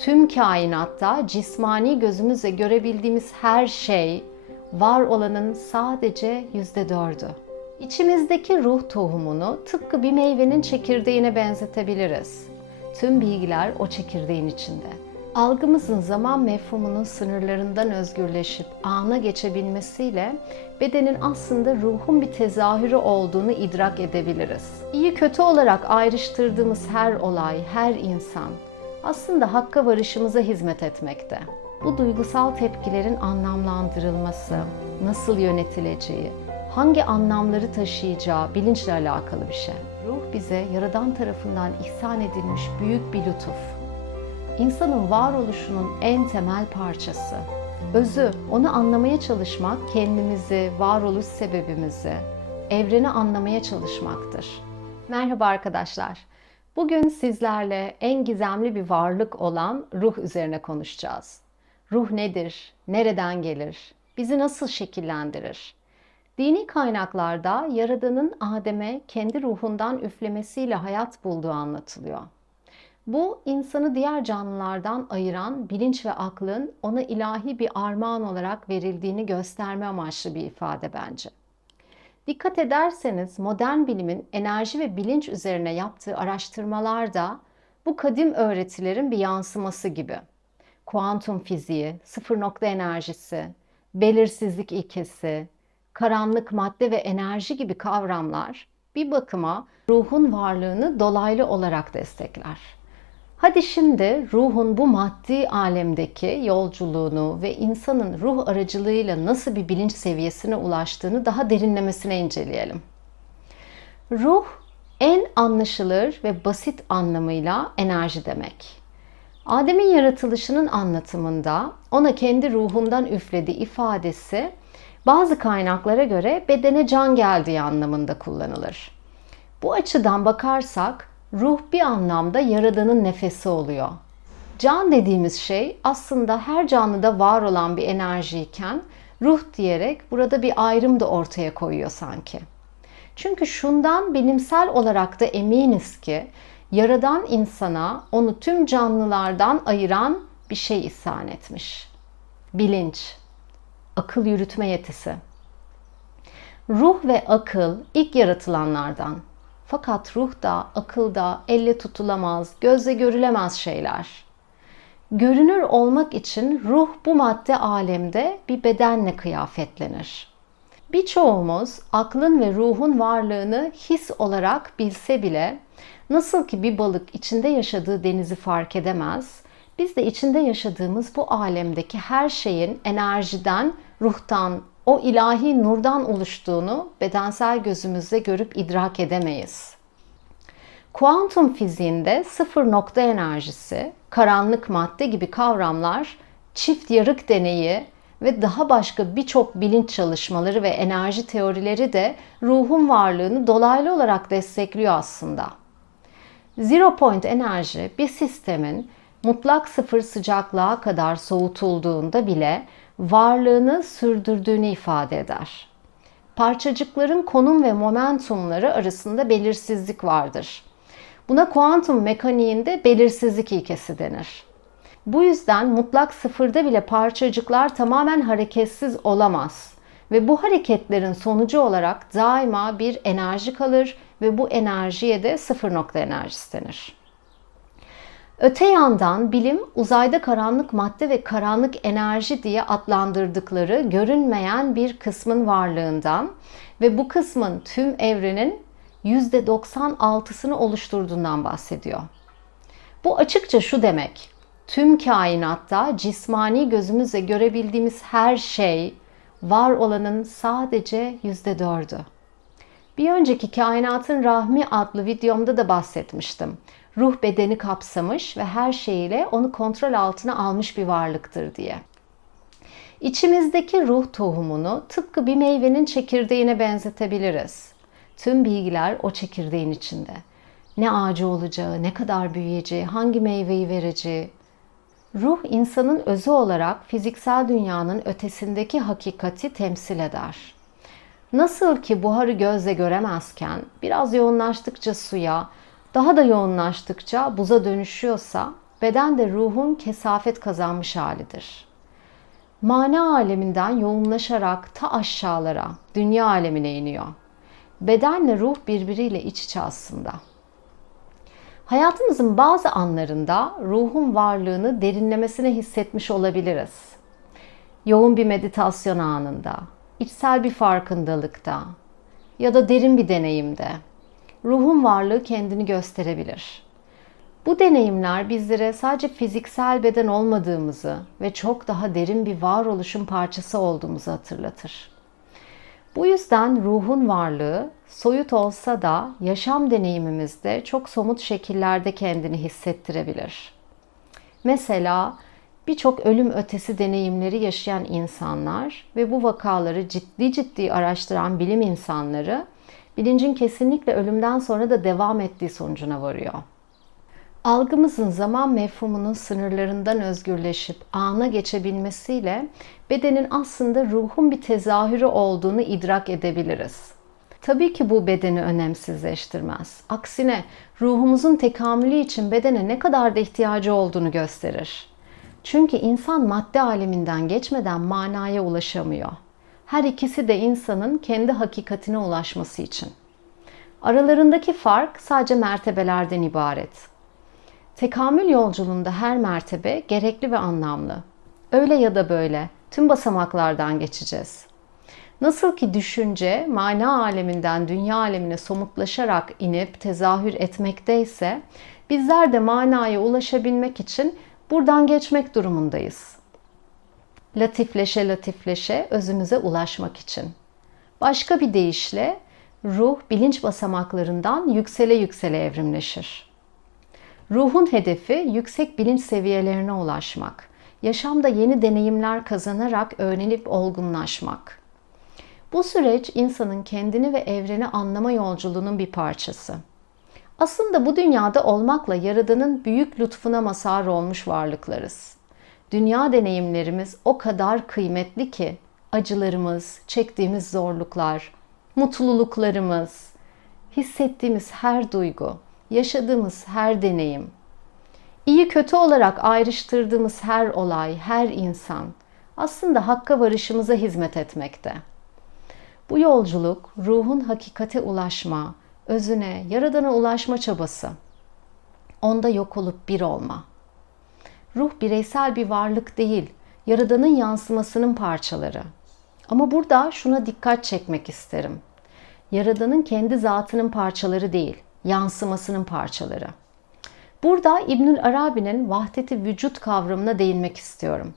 Tüm kainatta cismani gözümüzle görebildiğimiz her şey var olanın sadece yüzde dördü. İçimizdeki ruh tohumunu tıpkı bir meyvenin çekirdeğine benzetebiliriz. Tüm bilgiler o çekirdeğin içinde. Algımızın zaman mefhumunun sınırlarından özgürleşip ana geçebilmesiyle bedenin aslında ruhun bir tezahürü olduğunu idrak edebiliriz. İyi kötü olarak ayrıştırdığımız her olay, her insan aslında hakka varışımıza hizmet etmekte. Bu duygusal tepkilerin anlamlandırılması, nasıl yönetileceği, hangi anlamları taşıyacağı bilinçle alakalı bir şey. Ruh bize Yaradan tarafından ihsan edilmiş büyük bir lütuf. İnsanın varoluşunun en temel parçası. Özü, onu anlamaya çalışmak kendimizi, varoluş sebebimizi, evreni anlamaya çalışmaktır. Merhaba arkadaşlar. Bugün sizlerle en gizemli bir varlık olan ruh üzerine konuşacağız. Ruh nedir? Nereden gelir? Bizi nasıl şekillendirir? Dini kaynaklarda Yaradan'ın Adem'e kendi ruhundan üflemesiyle hayat bulduğu anlatılıyor. Bu insanı diğer canlılardan ayıran bilinç ve aklın ona ilahi bir armağan olarak verildiğini gösterme amaçlı bir ifade bence. Dikkat ederseniz modern bilimin enerji ve bilinç üzerine yaptığı araştırmalar da bu kadim öğretilerin bir yansıması gibi. Kuantum fiziği, sıfır nokta enerjisi, belirsizlik ilkesi, karanlık madde ve enerji gibi kavramlar bir bakıma ruhun varlığını dolaylı olarak destekler. Hadi şimdi ruhun bu maddi alemdeki yolculuğunu ve insanın ruh aracılığıyla nasıl bir bilinç seviyesine ulaştığını daha derinlemesine inceleyelim. Ruh en anlaşılır ve basit anlamıyla enerji demek. Adem'in yaratılışının anlatımında ona kendi ruhundan üflediği ifadesi bazı kaynaklara göre bedene can geldiği anlamında kullanılır. Bu açıdan bakarsak ruh bir anlamda yaradanın nefesi oluyor. Can dediğimiz şey aslında her canlıda var olan bir enerjiyken ruh diyerek burada bir ayrım da ortaya koyuyor sanki. Çünkü şundan bilimsel olarak da eminiz ki yaradan insana onu tüm canlılardan ayıran bir şey ihsan etmiş. Bilinç, akıl yürütme yetisi. Ruh ve akıl ilk yaratılanlardan. Fakat ruh da, akıl da elle tutulamaz, gözle görülemez şeyler. Görünür olmak için ruh bu madde alemde bir bedenle kıyafetlenir. Birçoğumuz aklın ve ruhun varlığını his olarak bilse bile nasıl ki bir balık içinde yaşadığı denizi fark edemez, biz de içinde yaşadığımız bu alemdeki her şeyin enerjiden, ruhtan, o ilahi nurdan oluştuğunu bedensel gözümüzle görüp idrak edemeyiz. Kuantum fiziğinde sıfır nokta enerjisi, karanlık madde gibi kavramlar çift yarık deneyi ve daha başka birçok bilinç çalışmaları ve enerji teorileri de ruhun varlığını dolaylı olarak destekliyor aslında. Zero point enerji bir sistemin mutlak sıfır sıcaklığa kadar soğutulduğunda bile varlığını sürdürdüğünü ifade eder. Parçacıkların konum ve momentumları arasında belirsizlik vardır. Buna kuantum mekaniğinde belirsizlik ilkesi denir. Bu yüzden mutlak sıfırda bile parçacıklar tamamen hareketsiz olamaz ve bu hareketlerin sonucu olarak daima bir enerji kalır ve bu enerjiye de sıfır nokta enerjisi denir. Öte yandan bilim uzayda karanlık madde ve karanlık enerji diye adlandırdıkları görünmeyen bir kısmın varlığından ve bu kısmın tüm evrenin %96'sını oluşturduğundan bahsediyor. Bu açıkça şu demek. Tüm kainatta cismani gözümüzle görebildiğimiz her şey var olanın sadece %4'ü. Bir önceki Kainatın Rahmi adlı videomda da bahsetmiştim. Ruh bedeni kapsamış ve her şeyiyle onu kontrol altına almış bir varlıktır diye. İçimizdeki ruh tohumunu tıpkı bir meyvenin çekirdeğine benzetebiliriz. Tüm bilgiler o çekirdeğin içinde. Ne ağacı olacağı, ne kadar büyüyeceği, hangi meyveyi vereceği. Ruh insanın özü olarak fiziksel dünyanın ötesindeki hakikati temsil eder. Nasıl ki buharı gözle göremezken biraz yoğunlaştıkça suya, daha da yoğunlaştıkça buza dönüşüyorsa beden de ruhun kesafet kazanmış halidir. Mana aleminden yoğunlaşarak ta aşağılara, dünya alemine iniyor. Bedenle ruh birbiriyle iç içe aslında. Hayatımızın bazı anlarında ruhun varlığını derinlemesine hissetmiş olabiliriz. Yoğun bir meditasyon anında, içsel bir farkındalıkta ya da derin bir deneyimde ruhun varlığı kendini gösterebilir. Bu deneyimler bizlere sadece fiziksel beden olmadığımızı ve çok daha derin bir varoluşun parçası olduğumuzu hatırlatır. Bu yüzden ruhun varlığı soyut olsa da yaşam deneyimimizde çok somut şekillerde kendini hissettirebilir. Mesela birçok ölüm ötesi deneyimleri yaşayan insanlar ve bu vakaları ciddi ciddi araştıran bilim insanları bilincin kesinlikle ölümden sonra da devam ettiği sonucuna varıyor. Algımızın zaman mefhumunun sınırlarından özgürleşip ana geçebilmesiyle bedenin aslında ruhun bir tezahürü olduğunu idrak edebiliriz. Tabii ki bu bedeni önemsizleştirmez. Aksine ruhumuzun tekamülü için bedene ne kadar da ihtiyacı olduğunu gösterir. Çünkü insan madde aleminden geçmeden manaya ulaşamıyor. Her ikisi de insanın kendi hakikatine ulaşması için. Aralarındaki fark sadece mertebelerden ibaret. Tekamül yolculuğunda her mertebe gerekli ve anlamlı. Öyle ya da böyle tüm basamaklardan geçeceğiz. Nasıl ki düşünce mana aleminden dünya alemine somutlaşarak inip tezahür etmekteyse bizler de manaya ulaşabilmek için buradan geçmek durumundayız. Latifleşe latifleşe özümüze ulaşmak için. Başka bir deyişle ruh bilinç basamaklarından yüksele yüksele evrimleşir. Ruhun hedefi yüksek bilinç seviyelerine ulaşmak. Yaşamda yeni deneyimler kazanarak öğrenip olgunlaşmak. Bu süreç insanın kendini ve evreni anlama yolculuğunun bir parçası. Aslında bu dünyada olmakla Yaradan'ın büyük lütfuna mazhar olmuş varlıklarız. Dünya deneyimlerimiz o kadar kıymetli ki acılarımız, çektiğimiz zorluklar, mutluluklarımız, hissettiğimiz her duygu, yaşadığımız her deneyim, iyi kötü olarak ayrıştırdığımız her olay, her insan aslında hakka varışımıza hizmet etmekte. Bu yolculuk ruhun hakikate ulaşma, özüne, yaradana ulaşma çabası. Onda yok olup bir olma. Ruh bireysel bir varlık değil, yaradanın yansımasının parçaları. Ama burada şuna dikkat çekmek isterim. Yaradanın kendi zatının parçaları değil, yansımasının parçaları. Burada İbnül Arabi'nin vahdeti vücut kavramına değinmek istiyorum.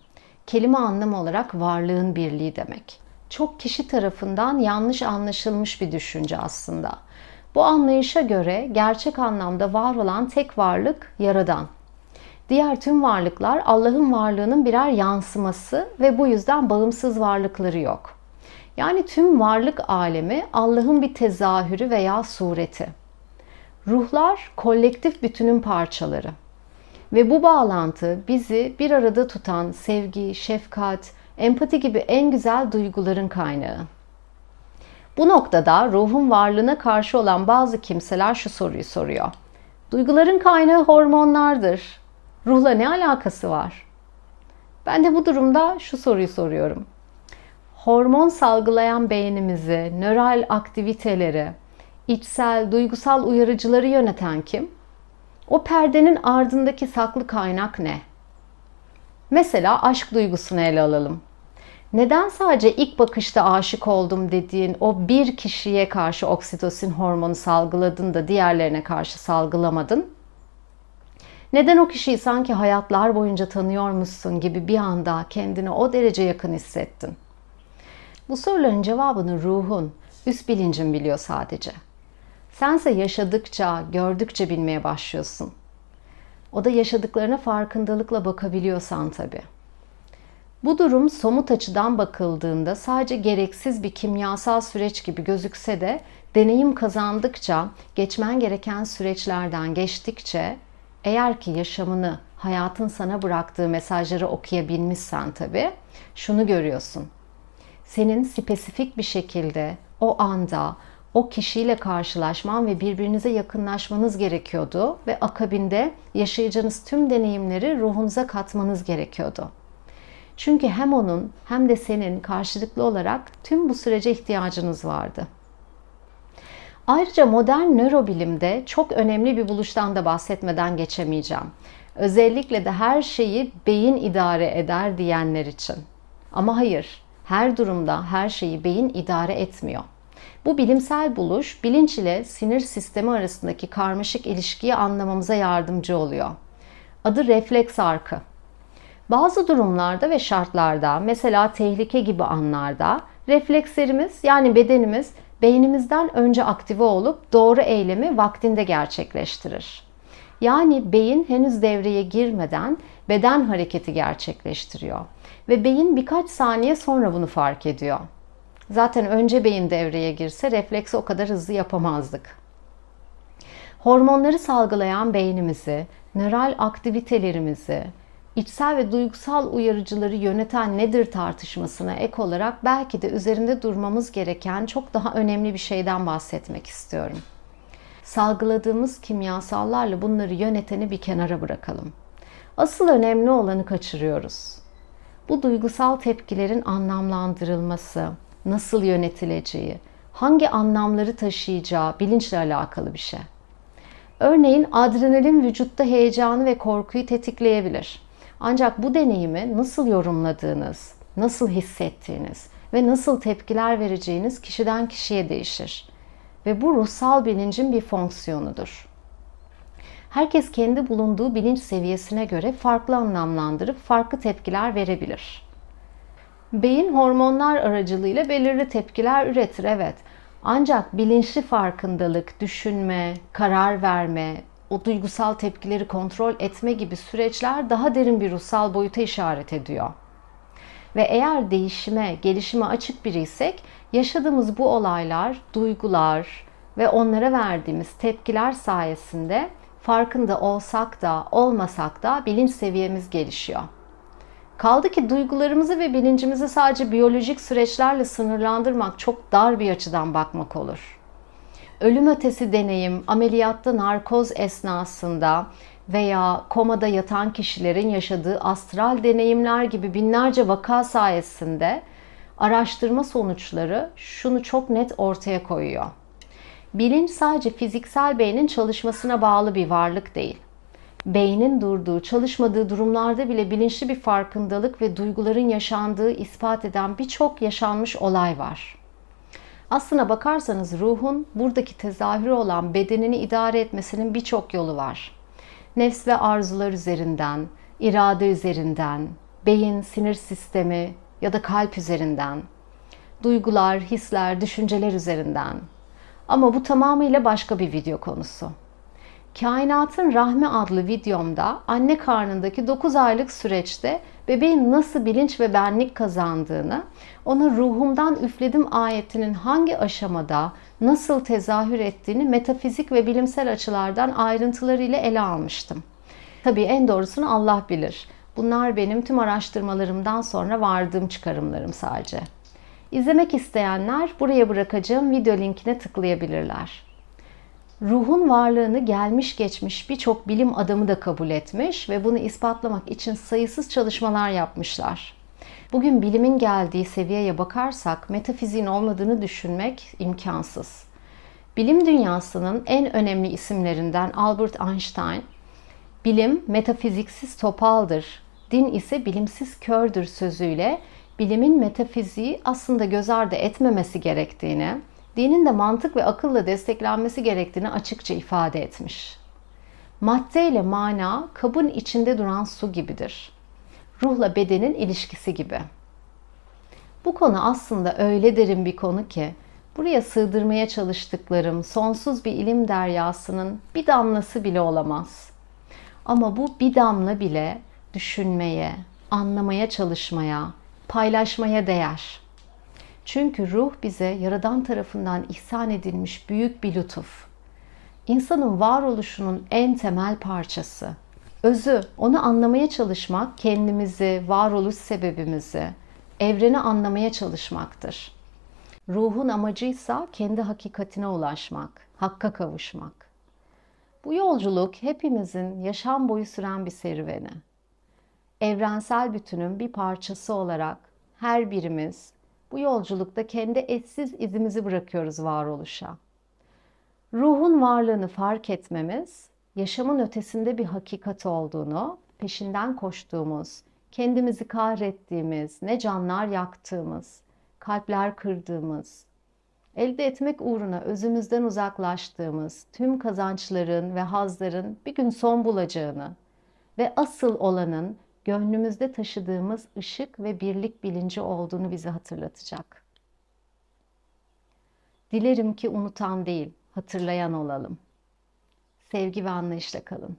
Kelime anlamı olarak varlığın birliği demek. Çok kişi tarafından yanlış anlaşılmış bir düşünce aslında. Bu anlayışa göre gerçek anlamda var olan tek varlık yaradan. Diğer tüm varlıklar Allah'ın varlığının birer yansıması ve bu yüzden bağımsız varlıkları yok. Yani tüm varlık alemi Allah'ın bir tezahürü veya sureti. Ruhlar kolektif bütünün parçaları. Ve bu bağlantı bizi bir arada tutan sevgi, şefkat, empati gibi en güzel duyguların kaynağı. Bu noktada ruhun varlığına karşı olan bazı kimseler şu soruyu soruyor. Duyguların kaynağı hormonlardır. Ruhla ne alakası var? Ben de bu durumda şu soruyu soruyorum. Hormon salgılayan beynimizi, nöral aktiviteleri, içsel, duygusal uyarıcıları yöneten kim? O perdenin ardındaki saklı kaynak ne? Mesela aşk duygusunu ele alalım. Neden sadece ilk bakışta aşık oldum dediğin o bir kişiye karşı oksitosin hormonu salgıladın da diğerlerine karşı salgılamadın? Neden o kişiyi sanki hayatlar boyunca tanıyormuşsun gibi bir anda kendine o derece yakın hissettin? Bu soruların cevabını ruhun, üst bilincin biliyor sadece. Sense yaşadıkça, gördükçe bilmeye başlıyorsun. O da yaşadıklarına farkındalıkla bakabiliyorsan tabii. Bu durum somut açıdan bakıldığında sadece gereksiz bir kimyasal süreç gibi gözükse de deneyim kazandıkça, geçmen gereken süreçlerden geçtikçe eğer ki yaşamını, hayatın sana bıraktığı mesajları okuyabilmişsen tabii şunu görüyorsun. Senin spesifik bir şekilde o anda o kişiyle karşılaşman ve birbirinize yakınlaşmanız gerekiyordu ve akabinde yaşayacağınız tüm deneyimleri ruhunuza katmanız gerekiyordu. Çünkü hem onun hem de senin karşılıklı olarak tüm bu sürece ihtiyacınız vardı. Ayrıca modern nörobilimde çok önemli bir buluştan da bahsetmeden geçemeyeceğim. Özellikle de her şeyi beyin idare eder diyenler için. Ama hayır, her durumda her şeyi beyin idare etmiyor. Bu bilimsel buluş bilinç ile sinir sistemi arasındaki karmaşık ilişkiyi anlamamıza yardımcı oluyor. Adı refleks arkı. Bazı durumlarda ve şartlarda, mesela tehlike gibi anlarda reflekslerimiz yani bedenimiz beynimizden önce aktive olup doğru eylemi vaktinde gerçekleştirir. Yani beyin henüz devreye girmeden beden hareketi gerçekleştiriyor ve beyin birkaç saniye sonra bunu fark ediyor. Zaten önce beyin devreye girse refleksi o kadar hızlı yapamazdık. Hormonları salgılayan beynimizi, nöral aktivitelerimizi, içsel ve duygusal uyarıcıları yöneten nedir tartışmasına ek olarak belki de üzerinde durmamız gereken çok daha önemli bir şeyden bahsetmek istiyorum. Salgıladığımız kimyasallarla bunları yöneteni bir kenara bırakalım. Asıl önemli olanı kaçırıyoruz. Bu duygusal tepkilerin anlamlandırılması, nasıl yönetileceği, hangi anlamları taşıyacağı bilinçle alakalı bir şey. Örneğin adrenalin vücutta heyecanı ve korkuyu tetikleyebilir. Ancak bu deneyimi nasıl yorumladığınız, nasıl hissettiğiniz ve nasıl tepkiler vereceğiniz kişiden kişiye değişir. Ve bu ruhsal bilincin bir fonksiyonudur. Herkes kendi bulunduğu bilinç seviyesine göre farklı anlamlandırıp farklı tepkiler verebilir. Beyin hormonlar aracılığıyla belirli tepkiler üretir evet. Ancak bilinçli farkındalık, düşünme, karar verme, o duygusal tepkileri kontrol etme gibi süreçler daha derin bir ruhsal boyuta işaret ediyor. Ve eğer değişime, gelişime açık biriysek yaşadığımız bu olaylar, duygular ve onlara verdiğimiz tepkiler sayesinde farkında olsak da olmasak da bilinç seviyemiz gelişiyor. Kaldı ki duygularımızı ve bilincimizi sadece biyolojik süreçlerle sınırlandırmak çok dar bir açıdan bakmak olur. Ölüm ötesi deneyim, ameliyatta narkoz esnasında veya komada yatan kişilerin yaşadığı astral deneyimler gibi binlerce vaka sayesinde araştırma sonuçları şunu çok net ortaya koyuyor. Bilinç sadece fiziksel beynin çalışmasına bağlı bir varlık değil beynin durduğu, çalışmadığı durumlarda bile bilinçli bir farkındalık ve duyguların yaşandığı ispat eden birçok yaşanmış olay var. Aslına bakarsanız ruhun buradaki tezahürü olan bedenini idare etmesinin birçok yolu var. Nefs ve arzular üzerinden, irade üzerinden, beyin, sinir sistemi ya da kalp üzerinden, duygular, hisler, düşünceler üzerinden. Ama bu tamamıyla başka bir video konusu. Kainatın Rahmi adlı videomda anne karnındaki 9 aylık süreçte bebeğin nasıl bilinç ve benlik kazandığını, ona ruhumdan üfledim ayetinin hangi aşamada nasıl tezahür ettiğini metafizik ve bilimsel açılardan ayrıntılarıyla ele almıştım. Tabii en doğrusunu Allah bilir. Bunlar benim tüm araştırmalarımdan sonra vardığım çıkarımlarım sadece. İzlemek isteyenler buraya bırakacağım video linkine tıklayabilirler ruhun varlığını gelmiş geçmiş birçok bilim adamı da kabul etmiş ve bunu ispatlamak için sayısız çalışmalar yapmışlar. Bugün bilimin geldiği seviyeye bakarsak metafiziğin olmadığını düşünmek imkansız. Bilim dünyasının en önemli isimlerinden Albert Einstein, bilim metafiziksiz topaldır, din ise bilimsiz kördür sözüyle bilimin metafiziği aslında göz ardı etmemesi gerektiğini, dinin de mantık ve akılla desteklenmesi gerektiğini açıkça ifade etmiş. Madde ile mana kabın içinde duran su gibidir. Ruhla bedenin ilişkisi gibi. Bu konu aslında öyle derin bir konu ki buraya sığdırmaya çalıştıklarım sonsuz bir ilim deryasının bir damlası bile olamaz. Ama bu bir damla bile düşünmeye, anlamaya çalışmaya, paylaşmaya değer. Çünkü ruh bize Yaradan tarafından ihsan edilmiş büyük bir lütuf. İnsanın varoluşunun en temel parçası. Özü, onu anlamaya çalışmak kendimizi, varoluş sebebimizi, evreni anlamaya çalışmaktır. Ruhun amacıysa kendi hakikatine ulaşmak, hakka kavuşmak. Bu yolculuk hepimizin yaşam boyu süren bir serüveni. Evrensel bütünün bir parçası olarak her birimiz bu yolculukta kendi eşsiz izimizi bırakıyoruz varoluşa. Ruhun varlığını fark etmemiz, yaşamın ötesinde bir hakikat olduğunu, peşinden koştuğumuz, kendimizi kahrettiğimiz, ne canlar yaktığımız, kalpler kırdığımız, elde etmek uğruna özümüzden uzaklaştığımız tüm kazançların ve hazların bir gün son bulacağını ve asıl olanın gönlümüzde taşıdığımız ışık ve birlik bilinci olduğunu bize hatırlatacak. Dilerim ki unutan değil, hatırlayan olalım. Sevgi ve anlayışla kalın.